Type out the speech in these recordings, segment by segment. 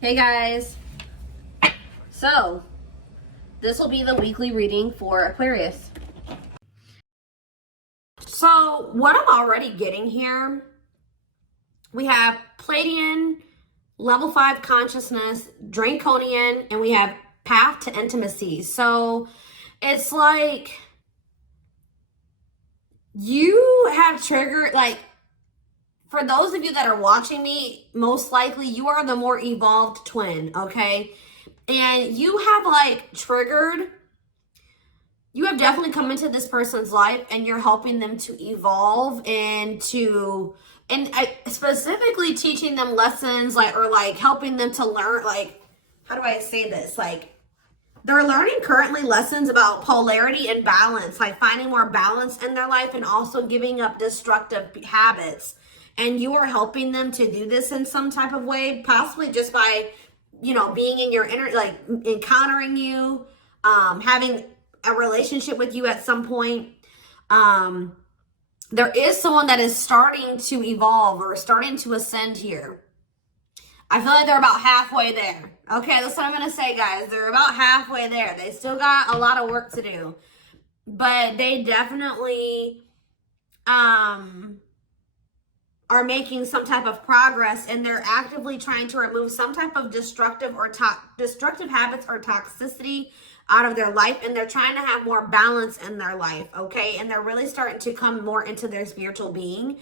Hey guys, so this will be the weekly reading for Aquarius. So what I'm already getting here, we have Pleiadian, level 5 consciousness, Draconian, and we have path to intimacy. So it's like you have triggered, like, for those of you that are watching me, most likely you are the more evolved twin, okay? And you have like triggered, you have definitely come into this person's life and you're helping them to evolve and specifically teaching them lessons, like, or like helping them to learn, like, how do I say this? Like, they're learning currently lessons about polarity and balance, like finding more balance in their life and also giving up destructive habits. And you are helping them to do this in some type of way, possibly just by, you know, being in your inner, like encountering you, having a relationship with you at some point. There is someone that is starting to evolve or starting to ascend here. I feel like they're about halfway there. Okay, that's what I'm going to say, guys. They're about halfway there. They still got a lot of work to do. But they definitely are making some type of progress, and they're actively trying to remove some type of destructive habits or toxicity out of their life, and they're trying to have more balance in their life, okay? And they're really starting to come more into their spiritual being.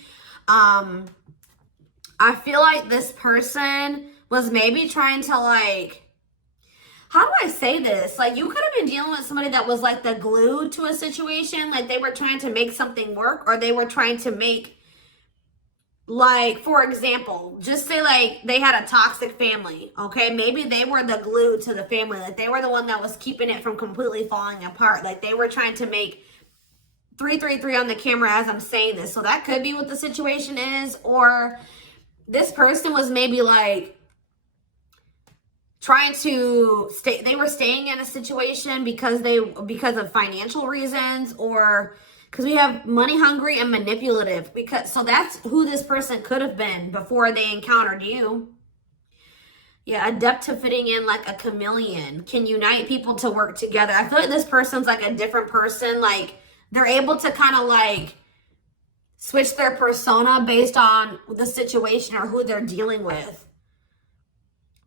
I feel like this person was maybe trying to, like, how do I say this? Like, you could have been dealing with somebody that was like the glue to a situation. Like, they were trying to make something work, or they were trying to make, like, for example, just say like they had a toxic family, okay? Maybe they were the glue to the family. Like, they were the one that was keeping it from completely falling apart. Like, they were trying to make 333 on the camera as I'm saying this. So that could be what the situation is. Or this person was maybe like trying to stay, they were staying in a situation because of financial reasons, or because we have money hungry and manipulative, because so that's who this person could have been before they encountered you. Yeah, adept to fitting in like a chameleon, can unite people to work together. I feel like this person's like a different person. Like, they're able to kind of like switch their persona based on the situation or who they're dealing with.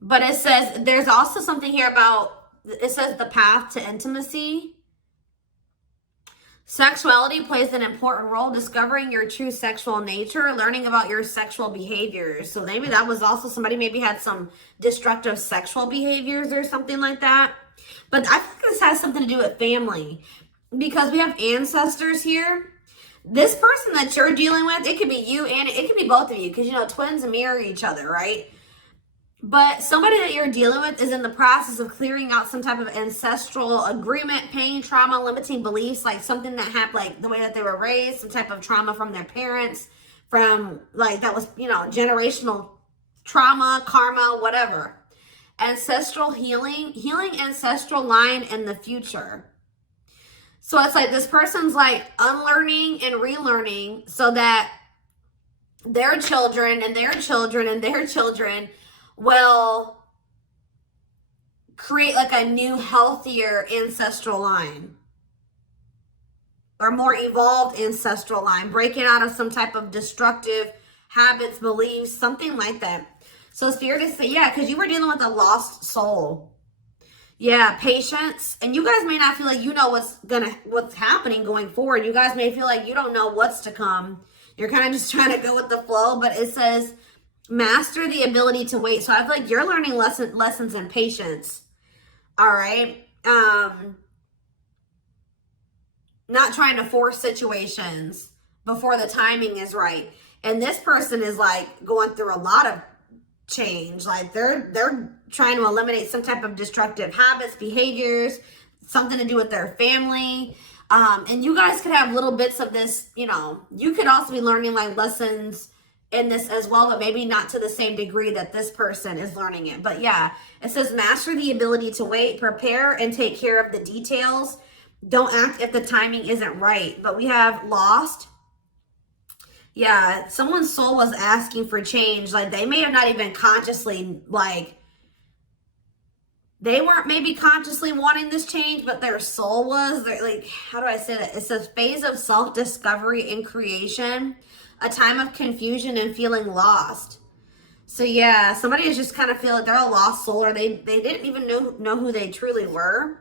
But it says, there's also something here about, it says the path to intimacy. Sexuality plays an important role, discovering your true sexual nature, learning about your sexual behaviors. So maybe that was also somebody maybe had some destructive sexual behaviors or something like that. But I think this has something to do with family, because we have ancestors here. This person that you're dealing with, it could be you and it could be both of you, because, you know, twins mirror each other, right? But somebody that you're dealing with is in the process of clearing out some type of ancestral agreement, pain, trauma, limiting beliefs, like something that happened, like the way that they were raised, some type of trauma from their parents, from like that was, you know, generational trauma, karma, whatever. Ancestral healing ancestral line in the future. So it's like this person's like unlearning and relearning so that their children and their children and their children will create like a new, healthier ancestral line, or more evolved ancestral line, breaking out of some type of destructive habits, beliefs, something like that. So Spirit is saying, yeah, because you were dealing with a lost soul. Yeah, patience. And you guys may not feel like you know what's happening going forward. You guys may feel like you don't know what's to come. You're kind of just trying to go with the flow, but it says master the ability to wait. So I feel like you're learning lessons in patience. All right. Not trying to force situations before the timing is right. And this person is like going through a lot of change. Like they're trying to eliminate some type of destructive habits, behaviors, something to do with their family. And you guys could have little bits of this, you know, you could also be learning like lessons in this as well, but maybe not to the same degree that this person is learning it. But yeah, it says master the ability to wait, prepare and take care of the details. Don't act if the timing isn't right. But we have lost. Yeah, someone's soul was asking for change. Like, they may have not even consciously like They weren't maybe consciously wanting this change, but their soul was. They're like, how do I say that? It's a phase of self-discovery and creation, a time of confusion and feeling lost. So yeah, somebody is just kind of feel like they're a lost soul, or they didn't even know who they truly were.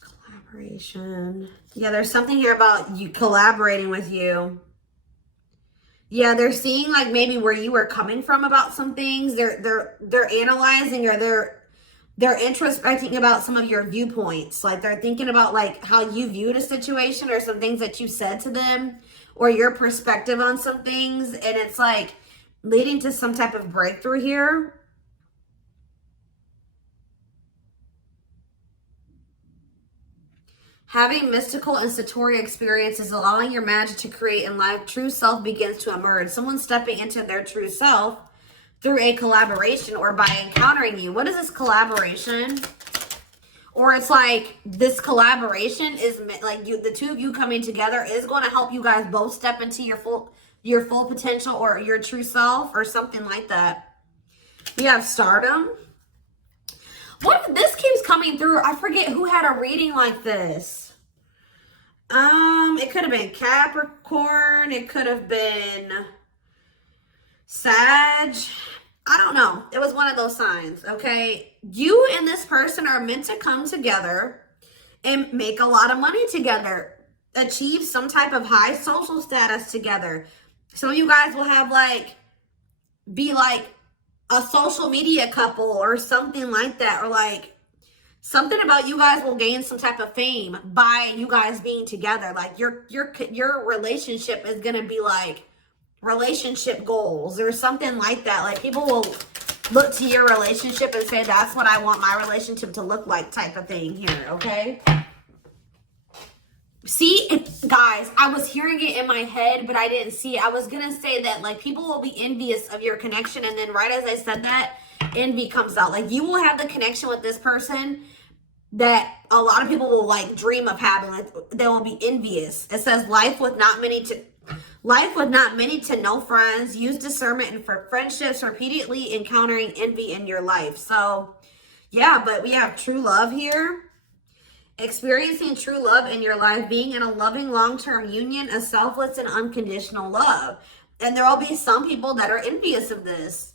Collaboration. Yeah, there's something here about you collaborating with you. Yeah, they're seeing like maybe where you were coming from about some things. They're analyzing, or they're introspecting about some of your viewpoints. Like they're thinking about like how you viewed a situation, or some things that you said to them, or your perspective on some things. And it's like leading to some type of breakthrough here. Having mystical and satori experiences, allowing your magic to create in life, true self begins to emerge. Someone stepping into their true self through a collaboration or by encountering you. What is this collaboration? Or it's like this collaboration is like you, the two of you coming together is going to help you guys both step into your full potential, or your true self, or something like that. We have stardom. What, this keeps coming through. I forget who had a reading like this. It could have been Capricorn. It could have been Sag. I don't know. It was one of those signs, okay? You and this person are meant to come together and make a lot of money together. Achieve some type of high social status together. Some of you guys will have like, be like a social media couple or something like that. Or like something about you guys will gain some type of fame by you guys being together. Like your relationship is going to be like relationship goals or something like that. Like people will look to your relationship and say, that's what I want my relationship to look like, type of thing here. Okay. See, guys, I was hearing it in my head, but I didn't see it. I was going to say that like people will be envious of your connection. And then right as I said that, envy comes out. Like you will have the connection with this person that a lot of people will like dream of having. Like they will be envious. It says life with not many to know friends. Use discernment and for friendships, repeatedly encountering envy in your life. So yeah, but we have true love here. Experiencing true love in your life, being in a loving long-term union, a selfless and unconditional love. And there will be some people that are envious of this.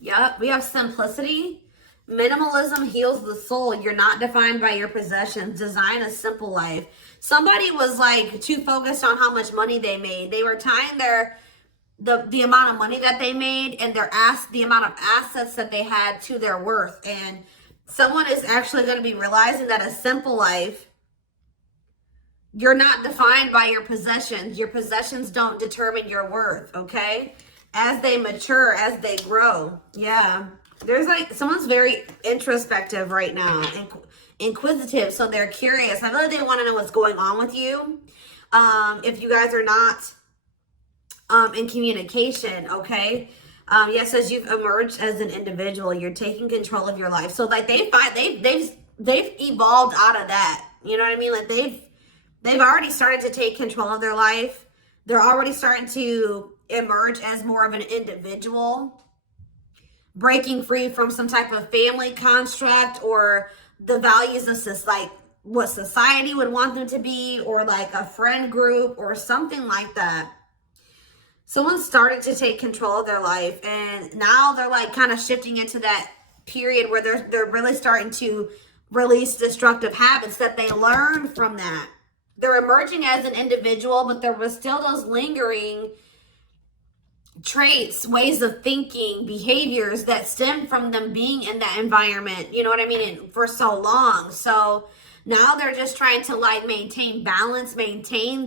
Yep, we have simplicity. Minimalism heals the soul. You're not defined by your possessions. Design a simple life. Somebody was like too focused on how much money they made. They were tying the amount of money that they made and the amount of assets that they had to their worth. And someone is actually going to be realizing that a simple life, you're not defined by your possessions. Your possessions don't determine your worth, okay? As they mature, as they grow. Yeah. There's like, someone's very introspective right now and inquisitive. So they're curious. I know they want to know what's going on with you. If you guys are not in communication, okay? Yes, as you've emerged as an individual, you're taking control of your life. So like they've evolved out of that. You know what I mean? Like they've already started to take control of their life. They're already starting to emerge as more of an individual, breaking free from some type of family construct or the values of like what society would want them to be, or like a friend group or something like that. Someone started to take control of their life, and now they're like kind of shifting into that period where they're really starting to release destructive habits that they learned from that. They're emerging as an individual, but there was still those lingering traits, ways of thinking, behaviors that stem from them being in that environment, you know what I mean, and for so long. So now they're just trying to like maintain balance, maintain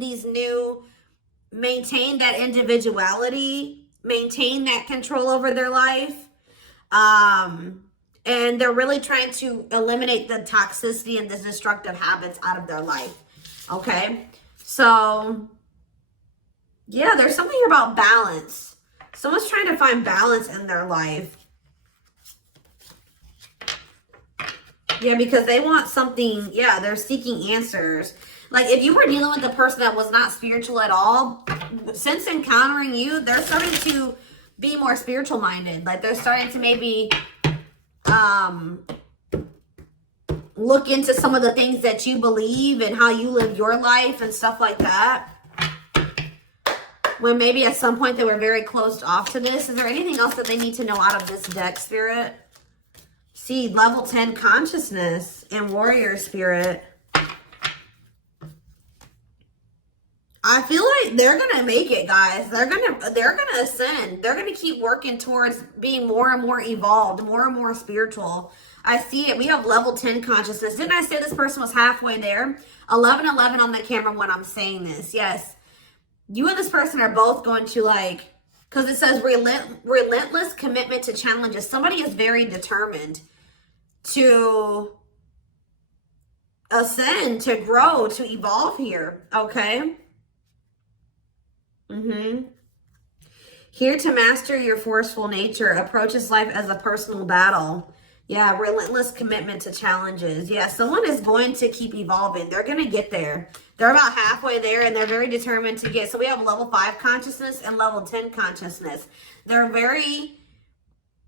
that individuality, maintain that control over their life. And they're really trying to eliminate the toxicity and the destructive habits out of their life. Okay. So yeah, there's something here about balance. Someone's trying to find balance in their life. Yeah, because they want something. Yeah, they're seeking answers. Like if you were dealing with a person that was not spiritual at all, since encountering you, they're starting to be more spiritual minded. Like they're starting to maybe look into some of the things that you believe and how you live your life and stuff like that. When maybe at some point they were very closed off to this. Is there anything else that they need to know out of this deck, Spirit? See, level 10 consciousness and warrior spirit. I feel like they're gonna make it, guys. They're gonna ascend. They're gonna keep working towards being more and more evolved, more and more spiritual. I see it. We have level 10 consciousness. Didn't I say this person was halfway there? 1111 on the camera when I'm saying this. Yes. You and this person are both going to, like, because it says relentless commitment to challenges. Somebody is very determined to ascend, to grow, to evolve here. Okay. Here to master your forceful nature. Approaches life as a personal battle. Yeah, relentless commitment to challenges. Yeah, someone is going to keep evolving. They're going to get there. They're about halfway there, and they're very determined to get. So we have level 5 consciousness and level 10 consciousness. They're very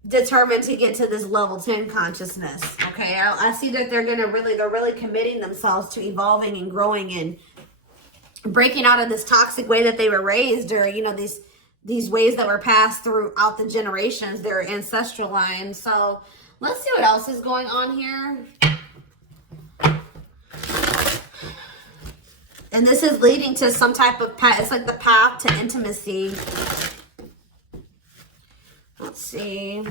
determined to get to this level 10 consciousness. Okay, I see that they're really committing themselves to evolving and growing and breaking out of this toxic way that they were raised, or, you know, these ways that were passed throughout the generations, their ancestral line. So let's see what else is going on here. And this is leading to some type of path. It's like the path to intimacy. Let's see.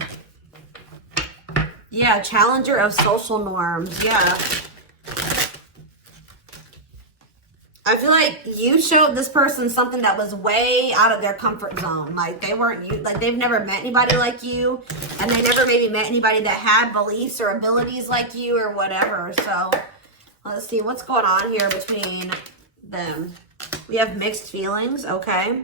Yeah, challenger of social norms. Yeah. I feel like you showed this person something that was way out of their comfort zone. Like they weren't, like they've never met anybody like you, and they never maybe met anybody that had beliefs or abilities like you or whatever. So let's see what's going on here between them. We have mixed feelings. Okay.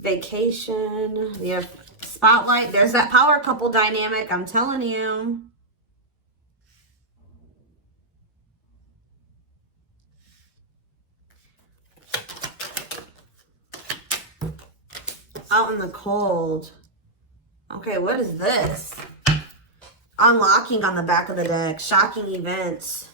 Vacation. We have spotlight. There's that power couple dynamic. I'm telling you. Out in the cold. Okay, what is this? Unlocking on the back of the deck. Shocking events.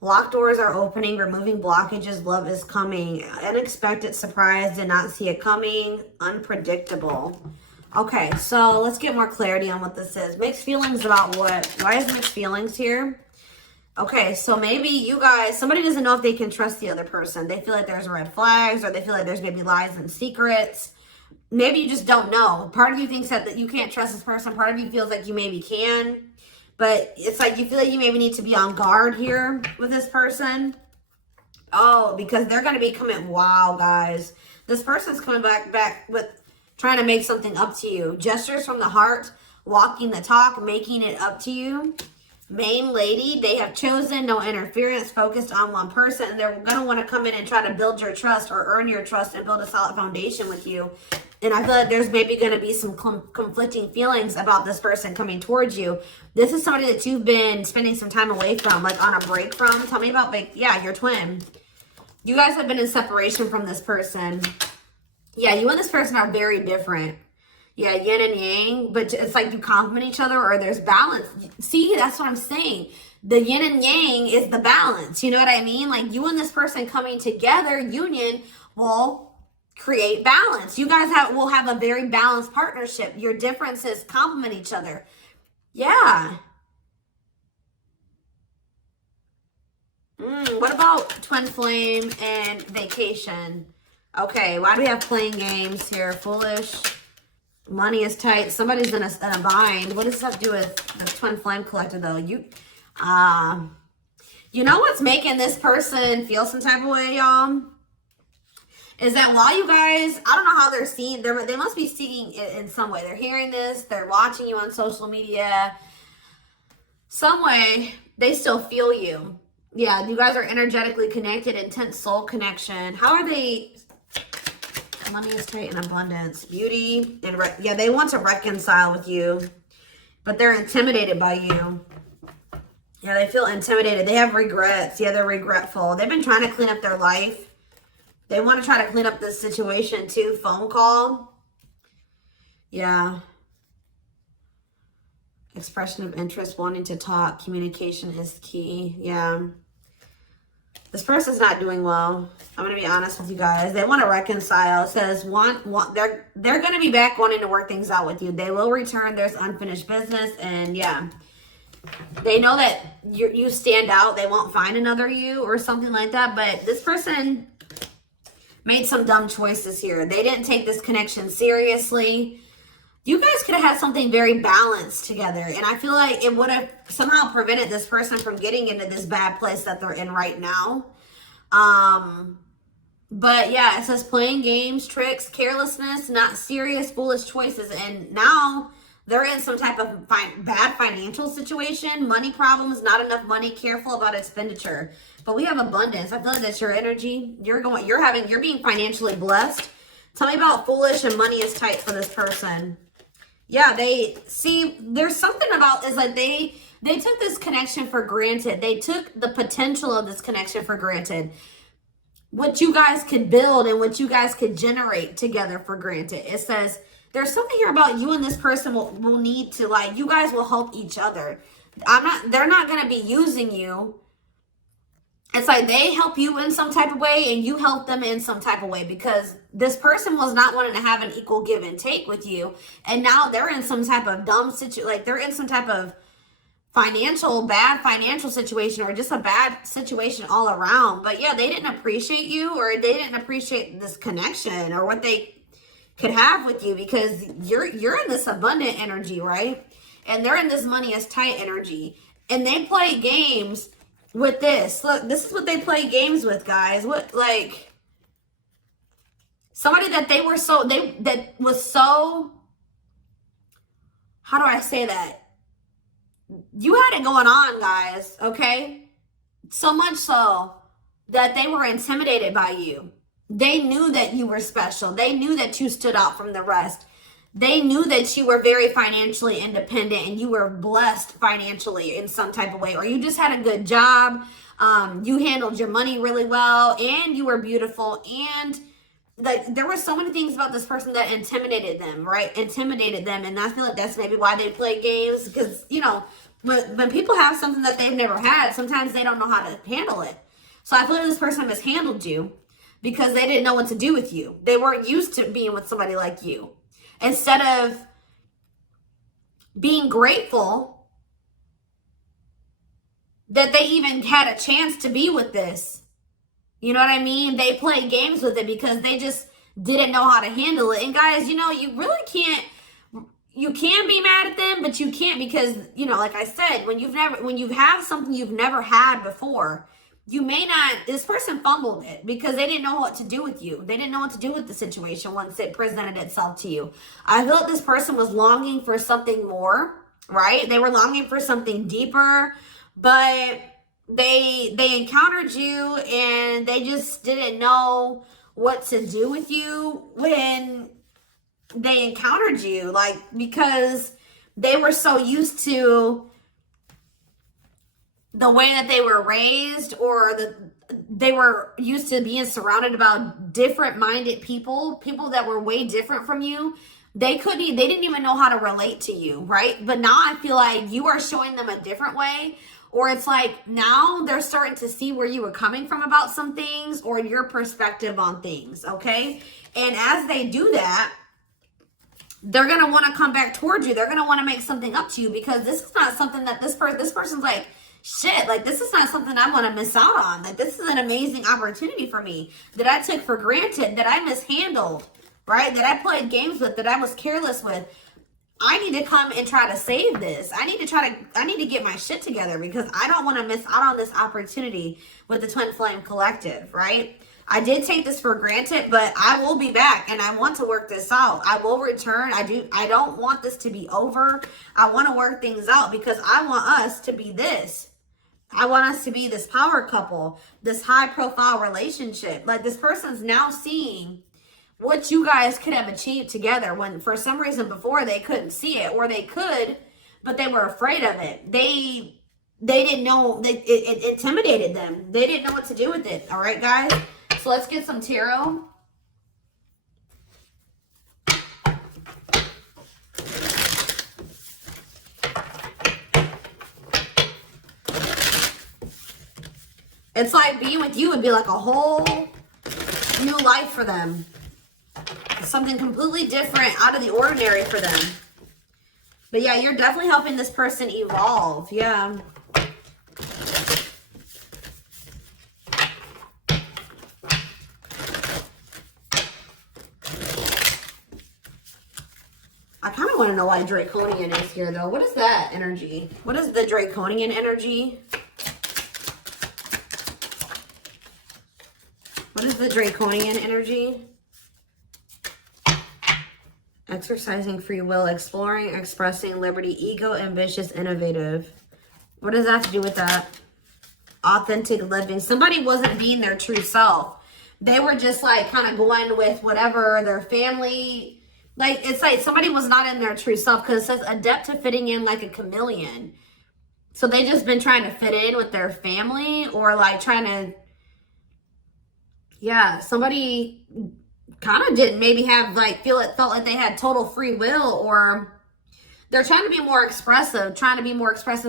Locked doors are opening, removing blockages, love is coming. Unexpected surprise, did not see it coming. Unpredictable. Okay, so let's get more clarity on what this is. Mixed feelings about what? Why is mixed feelings here? Okay, so maybe you guys, somebody doesn't know if they can trust the other person. They feel like there's red flags, or they feel like there's maybe lies and secrets. Maybe you just don't know. Part of you thinks that you can't trust this person. Part of you feels like you maybe can. But it's like you feel like you maybe need to be on guard here with this person. Oh, because they're going to be coming. Wow, guys. This person's coming back with trying to make something up to you. Gestures from the heart, walking the talk, making it up to you. Main lady, they have chosen no interference, focused on one person. And they're going to want to come in and try to build your trust or earn your trust and build a solid foundation with you. And I feel like there's maybe going to be some conflicting feelings about this person coming towards you. This is somebody that you've been spending some time away from, like on a break from. Tell me about, like, yeah, your twin. You guys have been in separation from this person. Yeah, you and this person are very different. Yeah, yin and yang, but it's like you complement each other, or there's balance. See, that's what I'm saying. The yin and yang is the balance. You know what I mean? Like you and this person coming together, union, will create balance. You guys will have a very balanced partnership. Your differences complement each other. Yeah. What about twin flame and vacation? Okay, why do we have playing games here? Foolish. Money is tight. Somebody's in a bind. What does this have to do with the twin flame collector, though? You know what's making this person feel some type of way, y'all? Is that while you guys, I don't know how they're seeing, they must be seeing it in some way. They're hearing this, they're watching you on social media. Some way, they still feel you. Yeah, you guys are energetically connected, intense soul connection. How are they? Money is tight and abundance. Beauty, and yeah, they want to reconcile with you, but they're intimidated by you. Yeah, they feel intimidated. They have regrets. Yeah, they're regretful. They've been trying to clean up their life. They want to try to clean up this situation too. Phone call. Yeah. Expression of interest, wanting to talk. Communication is key. Yeah. This person's not doing well. I'm going to be honest with you guys. They want to reconcile. It says they're going to be back wanting to work things out with you. They will return. There's unfinished business. And yeah, they know that you stand out. They won't find another you or something like that. But this person made some dumb choices here. They didn't take this connection seriously. You guys could have had something very balanced together. And I feel like it would have somehow prevented this person from getting into this bad place that they're in right now. But yeah, it says playing games, tricks, carelessness, not serious, foolish choices. And now they're in some type of bad financial situation, money problems, not enough money, careful about expenditure. But we have abundance. I feel like that's your energy. You're being financially blessed. Tell me about foolish and money is tight for this person. Yeah, there's something about this, like they took this connection for granted. They took the potential of this connection for granted. What you guys could build and what you guys could generate together for granted. It says there's something here about you and this person will need to, like, you guys will help each other. They're not going to be using you. It's like they help you in some type of way and you help them in some type of way, because this person was not wanting to have an equal give and take with you. And now they're in some type of dumb situation, like they're in some type of bad financial situation, or just a bad situation all around. But yeah, they didn't appreciate you, or they didn't appreciate this connection or what they could have with you, because you're in this abundant energy, right? And they're in this money is tight energy. And they play games with this. Look, this is what they play games with, guys. What, like, somebody that that was so, how do I say that? You had it going on, guys, okay? So much so that they were intimidated by you. They knew that you were special. They knew that you stood out from the rest. They knew that you were very financially independent and you were blessed financially in some type of way, or you just had a good job. You handled your money really well, and you were beautiful. And like, there were so many things about this person that intimidated them, right? Intimidated them. And I feel like that's maybe why they play games, because, you know, when people have something that they've never had, sometimes they don't know how to handle it. So I feel like this person mishandled you because they didn't know what to do with you. They weren't used to being with somebody like you. Instead of being grateful that they even had a chance to be with this, you know what I mean? They play games with it because they just didn't know how to handle it. And guys, you know, you really can't, you can be mad at them, but you can't, because, you know, like I said, when you have something you've never had before, you may not, this person fumbled it because they didn't know what to do with you. They didn't know what to do with the situation once it presented itself to you. I feel like this person was longing for something more, right? They were longing for something deeper, but they encountered you and they just didn't know what to do with you when they encountered you, like, because they were so used to the way that they were raised, or they were used to being surrounded about different minded people that were way different from you. They didn't even know how to relate to you, right? But now I feel like you are showing them a different way, or it's like now they're starting to see where you were coming from about some things, or your perspective on things, okay? And as they do that, they're going to want to come back towards you. They're going to want to make something up to you, because this is not something that this person's like, shit, like, this is not something I want to miss out on. Like, this is an amazing opportunity for me that I took for granted, that I mishandled, right? That I played games with, that I was careless with. I need to come and try to save this. I need to get my shit together, because I don't want to miss out on this opportunity with the Twin Flame Collective, right? I did take this for granted, but I will be back and I want to work this out. I will return. I don't want this to be over. I want to work things out, because I want us to be this. I want us to be this power couple, this high profile relationship. Like, this person's now seeing what you guys could have achieved together, when for some reason before they couldn't see it, or they could, but they were afraid of it. They they didn't know, it intimidated them. They didn't know what to do with it. All right, guys? So let's get some tarot. It's like being with you would be like a whole new life for them. Something completely different, out of the ordinary for them. But yeah, you're definitely helping this person evolve. Yeah. I kind of want to know why Draconian is here, though. What is that energy? What is the Draconian energy? What is the Draconian energy? Exercising free will, exploring, expressing, liberty, ego, ambitious, innovative. What does that have to do with that? Authentic living. Somebody wasn't being their true self. They were just like kind of going with whatever their family, like it's like somebody was not in their true self, because it says adept to fitting in like a chameleon. So they just been trying to fit in with their family, or like trying to, yeah, somebody kind of didn't maybe have like felt like they had total free will, or they're trying to be more expressive,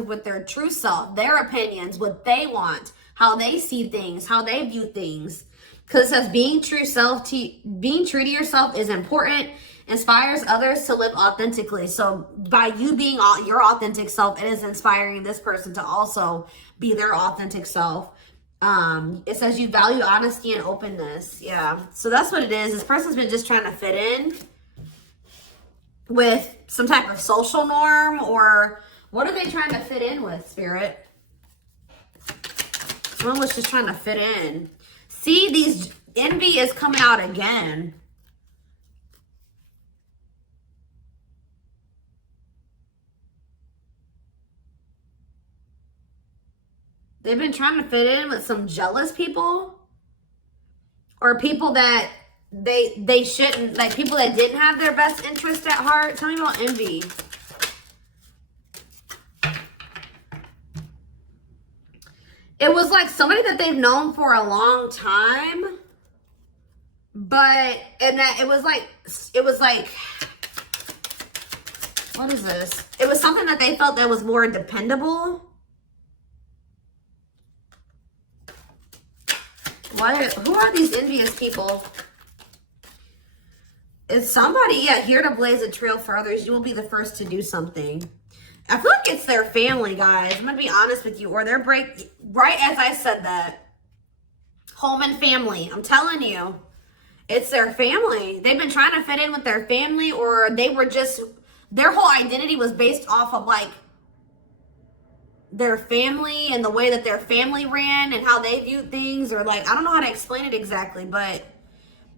with their true self, their opinions, what they want, how they see things, how they view things. Because it says being true to yourself is important, inspires others to live authentically. So by you being your authentic self, it is inspiring this person to also be their authentic self. It says you value honesty and openness. Yeah. So that's what it is. This person's been just trying to fit in with some type of social norm, or what are they trying to fit in with, Spirit? Someone was just trying to fit in. See, these envy is coming out again. They've been trying to fit in with some jealous people, or people that they shouldn't, like people that didn't have their best interest at heart. Tell me about envy. It was like somebody that they've known for a long time, and that it was like, what is this? It was something that they felt that was more dependable. Who are these envious people? It's somebody, yeah, here to blaze a trail for others. You will be the first to do something. I feel like it's their family, guys. I'm going to be honest with you. Or their right as I said that. Home and family. I'm telling you. It's their family. They've been trying to fit in with their family, or they were just, their whole identity was based off of like their family and the way that their family ran and how they viewed things, or like, I don't know how to explain it exactly, but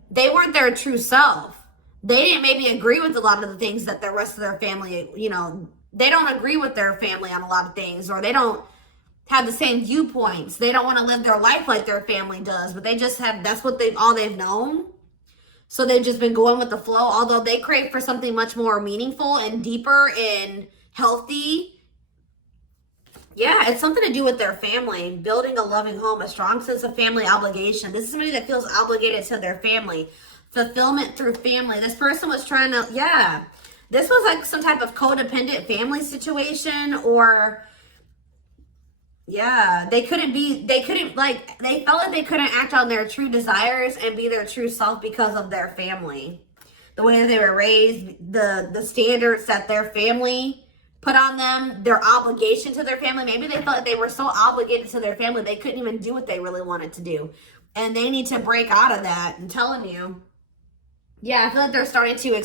they weren't their true self. They didn't maybe agree with a lot of the things that the rest of their family, you know, they don't agree with their family on a lot of things, or they don't have the same viewpoints. They don't want to live their life like their family does, but they just have, that's what all they've known. So they've just been going with the flow, although they crave for something much more meaningful and deeper and healthy. Yeah, it's something to do with their family, building a loving home, a strong sense of family obligation. This is somebody that feels obligated to their family, fulfillment through family. This person was trying to, yeah, this was like some type of codependent family situation, or yeah, they felt like they couldn't act on their true desires and be their true self because of their family. The way that they were raised, the standards that their family put on them, their obligation to their family. Maybe they felt like they were so obligated to their family, they couldn't even do what they really wanted to do. And they need to break out of that. I'm telling you. Yeah, I feel like they're starting to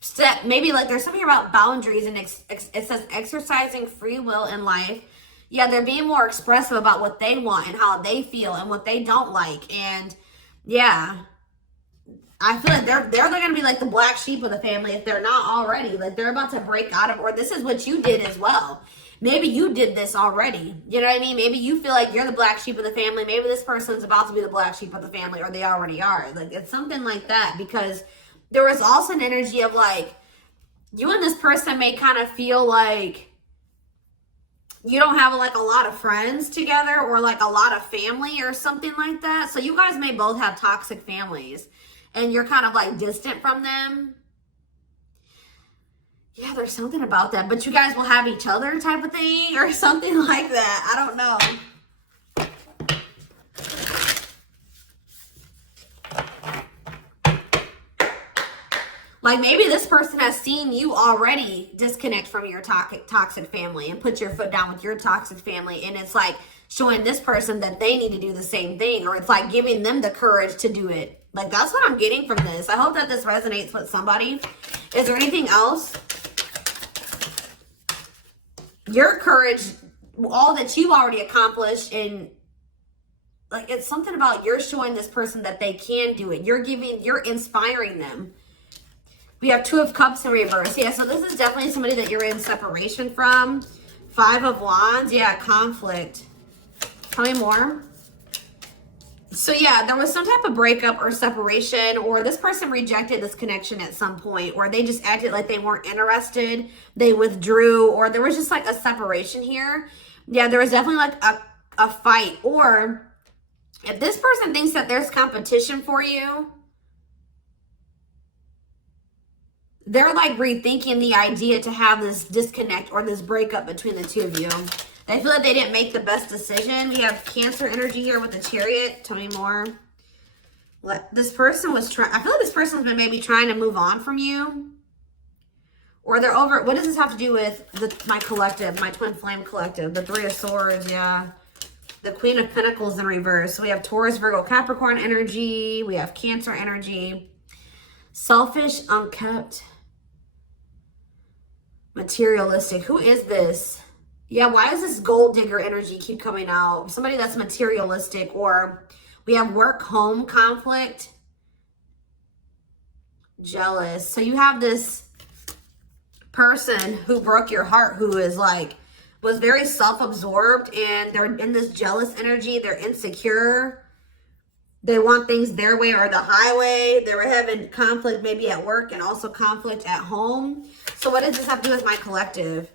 step, maybe like there's something about boundaries, and it says exercising free will in life. Yeah, they're being more expressive about what they want and how they feel and what they don't like. And yeah, I feel like they're going to be like the black sheep of the family if they're not already. Like they're about to break out of, or this is what you did as well. Maybe you did this already. You know what I mean? Maybe you feel like you're the black sheep of the family. Maybe this person's about to be the black sheep of the family, or they already are. Like it's something like that, because there was also an energy of like, you and this person may kind of feel like you don't have like a lot of friends together or like a lot of family or something like that. So you guys may both have toxic families and you're kind of like distant from them. Yeah, there's something about that, but you guys will have each other type of thing or something like that. I don't know. Like maybe this person has seen you already disconnect from your toxic family and put your foot down with your toxic family. And it's like showing this person that they need to do the same thing, or it's like giving them the courage to do it. Like that's what I'm getting from this. I hope that this resonates with somebody. Is there anything else? Your courage, all that you've already accomplished, and like it's something about you're showing this person that they can do it. You're inspiring them. We have 2 of Cups in reverse. Yeah, so this is definitely somebody that you're in separation from. 5 of Wands. Yeah, conflict. Tell me more. So yeah, there was some type of breakup or separation, or this person rejected this connection at some point, or they just acted like they weren't interested. They withdrew, or there was just like a separation here. Yeah, there was definitely like a fight. Or if this person thinks that there's competition for you, they're like rethinking the idea to have this disconnect or this breakup between the 2 of you. They feel like they didn't make the best decision. We have Cancer energy here with the Chariot. Tell me more. This person was trying, I feel like this person's been maybe trying to move on from you. Or they're over, what does this have to do with my collective, my twin flame collective? The 3 of Swords, yeah. The Queen of Pentacles in reverse. So we have Taurus, Virgo, Capricorn energy. We have Cancer energy. Selfish, unkept. Materialistic. Who is this? Yeah, why does this gold digger energy keep coming out? Somebody that's materialistic. Or we have work home conflict. Jealous. So you have this person who broke your heart, who is like, was very self-absorbed, and they're in this jealous energy. They're insecure. They want things their way or the highway. They were having conflict maybe at work and also conflict at home. So what does this have to do with my collective?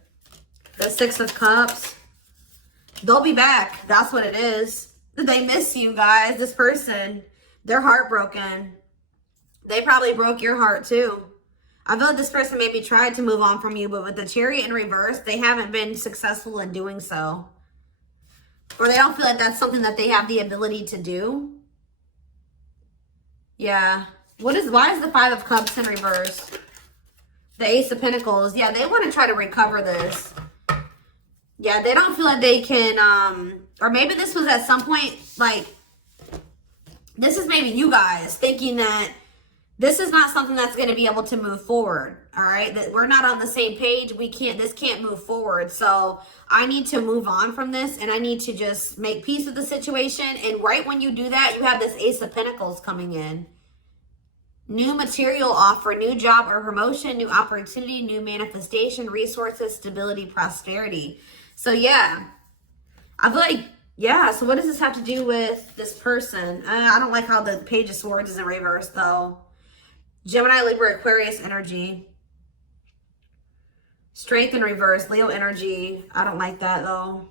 The 6 of Cups. They'll be back. That's what it is. They miss you guys. This person, they're heartbroken. They probably broke your heart too. I feel like this person maybe tried to move on from you, but with the Chariot in reverse, they haven't been successful in doing so. Or they don't feel like that's something that they have the ability to do. Yeah. Why is the 5 of Cups in reverse? The Ace of Pentacles. Yeah, they want to try to recover this. Yeah, they don't feel like they can, or maybe this was at some point, like, this is maybe you guys thinking that this is not something that's going to be able to move forward. All right. That we're not on the same page. This can't move forward. So I need to move on from this, and I need to just make peace with the situation. And right when you do that, you have this Ace of Pentacles coming in. New material offer, new job or promotion, new opportunity, new manifestation, resources, stability, prosperity. So yeah, I feel like, yeah. So what does this have to do with this person? I don't like how the Page of Swords is in reverse though. Gemini, Libra, Aquarius energy. Strength in reverse, Leo energy. I don't like that though.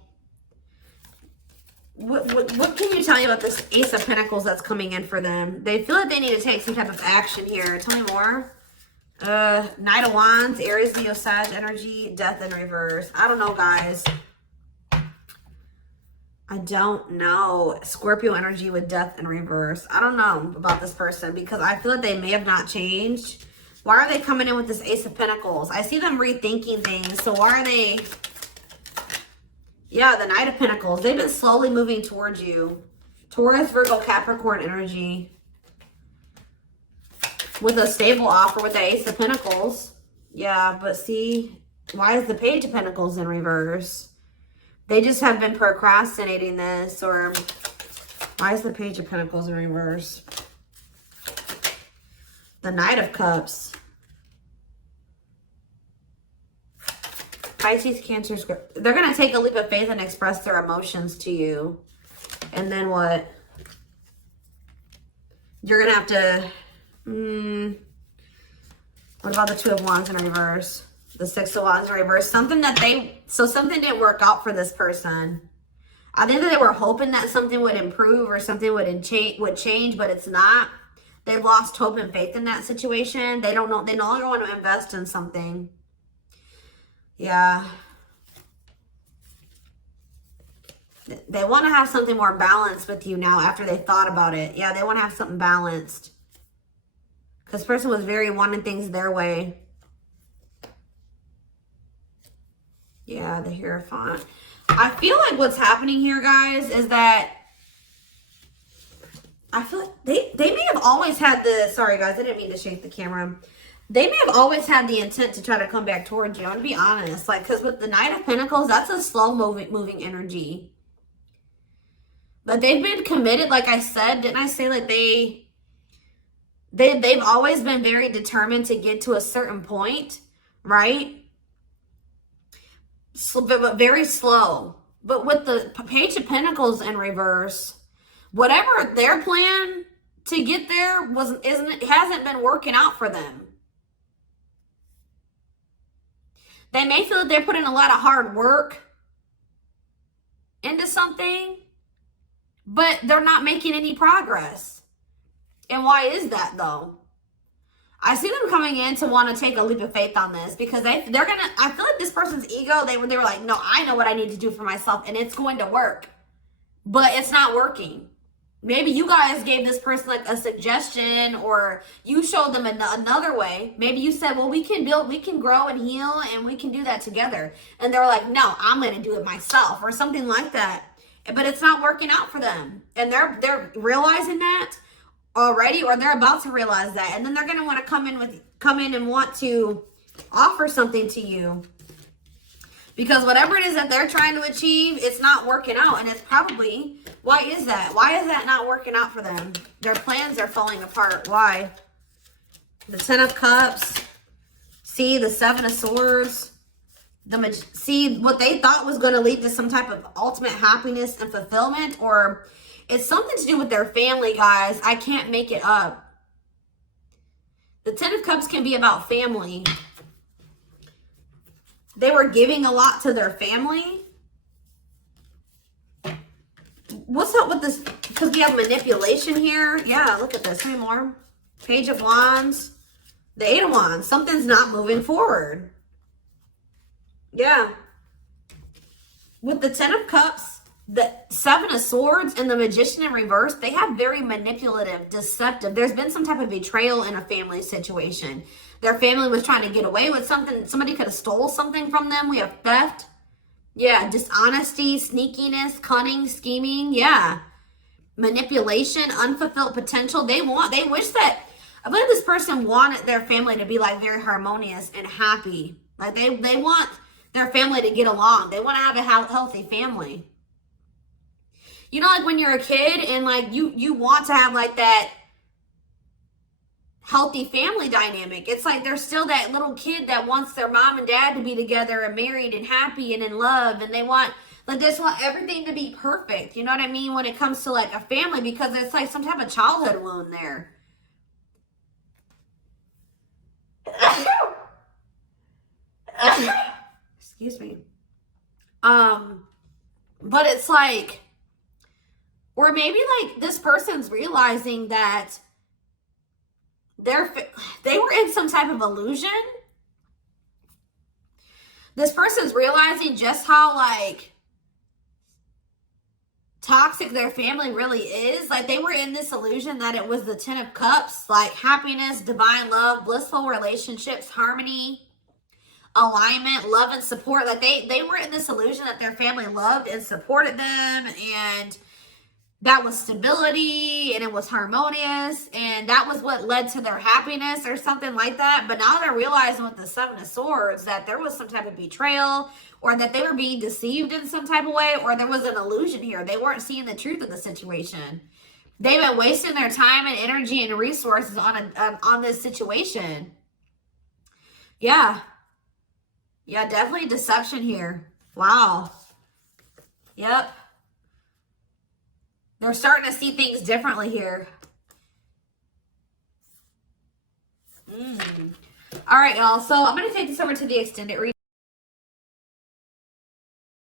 What can you tell me about this Ace of Pentacles that's coming in for them? They feel like they need to take some type of action here. Tell me more. Knight of Wands, Aries, Leo, Sag energy, Death in reverse. I don't know, guys. I don't know. Scorpio energy with Death in reverse. I don't know about this person because I feel like they may have not changed. Why are they coming in with this Ace of Pentacles? I see them rethinking things. So why are they... Yeah, the Knight of Pentacles. They've been slowly moving towards you. Taurus, Virgo, Capricorn energy. With a stable offer with the Ace of Pentacles. Yeah, but see, why is the Page of Pentacles in reverse? They just have been procrastinating this. Or why is the Page of Pentacles in reverse? The Knight of Cups. Pisces, Cancer, Scorpio. They're going to take a leap of faith and express their emotions to you. And then what? You're going to have to... what about the Two of Wands in reverse? The Six of Wands in reverse. Something didn't work out for this person. I think that they were hoping that something would improve or something would change, but it's not. They've lost hope and faith in that situation. They don't know. They no longer want to invest in something. Yeah. They want to have something more balanced with you now after they thought about it. Yeah, they want to have something balanced. Because this person was very wanting things their way. Yeah, the Hierophant. I feel like what's happening here, guys, is that I feel like they may have always had the, sorry guys, I didn't mean to shake the camera. They may have always had the intent to try to come back towards you. I'm going to be honest. Like, because with the Knight of Pentacles, that's a slow moving energy. But they've been committed, like I said. Didn't I say like they've always been very determined to get to a certain point, right? But very slow. But with the Page of Pentacles in reverse, whatever their plan to get there hasn't been working out for them. They may feel that they're putting a lot of hard work into something, but they're not making any progress. And why is that though? I see them coming in to want to take a leap of faith on this because they're gonna, I feel like this person's ego, they were like, no, I know what I need to do for myself and it's going to work, but it's not working. Maybe you guys gave this person like a suggestion, or you showed them another way. Maybe you said, well, we can build, we can grow and heal, and we can do that together. And they're like, no, I'm going to do it myself, or something like that. But it's not working out for them. And they're realizing that already, or they're about to realize that. And then they're going to want to come in and want to offer something to you. Because whatever it is that they're trying to achieve, it's not working out. And it's probably, why is that? Why is that not working out for them? Their plans are falling apart. Why? The Ten of Cups. See, the Seven of Swords. See, what they thought was going to lead to some type of ultimate happiness and fulfillment. Or it's something to do with their family, guys. I can't make it up. The Ten of Cups can be about family. They were giving a lot to their family. What's up with this? Because we have manipulation here. Yeah, look at this. Three more. Page of Wands. The Eight of Wands. Something's not moving forward. Yeah. With the Ten of Cups, the Seven of Swords, and the Magician in reverse, they have very manipulative, deceptive. There's been some type of betrayal in a family situation. Their family was trying to get away with something. Somebody could have stole something from them. We have theft. Yeah, dishonesty, sneakiness, cunning, scheming. Yeah. Manipulation, unfulfilled potential. They wish that, I believe this person wanted their family to be like very harmonious and happy. Like they want their family to get along. They want to have a healthy family. You know, like when you're a kid and like you want to have like that healthy family dynamic. It's like there's still that little kid that wants their mom and dad to be together and married and happy and in love, and they want everything to be perfect. You know what I mean? When it comes to like a family, because it's like some type of childhood wound there. Excuse me. But it's like, or maybe like this person's realizing that they were in some type of illusion. This person's realizing just how like toxic their family really is. Like they were in this illusion that it was the Ten of Cups, like happiness, divine love, blissful relationships, harmony, alignment, love and support. Like they were in this illusion that their family loved and supported them, and that was stability, and it was harmonious, and that was what led to their happiness or something like that. But now they're realizing with the Seven of Swords that there was some type of betrayal, or that they were being deceived in some type of way, or there was an illusion here. They weren't seeing the truth of the situation. They've been wasting their time and energy and resources on this situation. Yeah. Yeah, definitely deception here. Wow. Yep. They're starting to see things differently here. All right, y'all. So I'm going to take this over to the extended reading.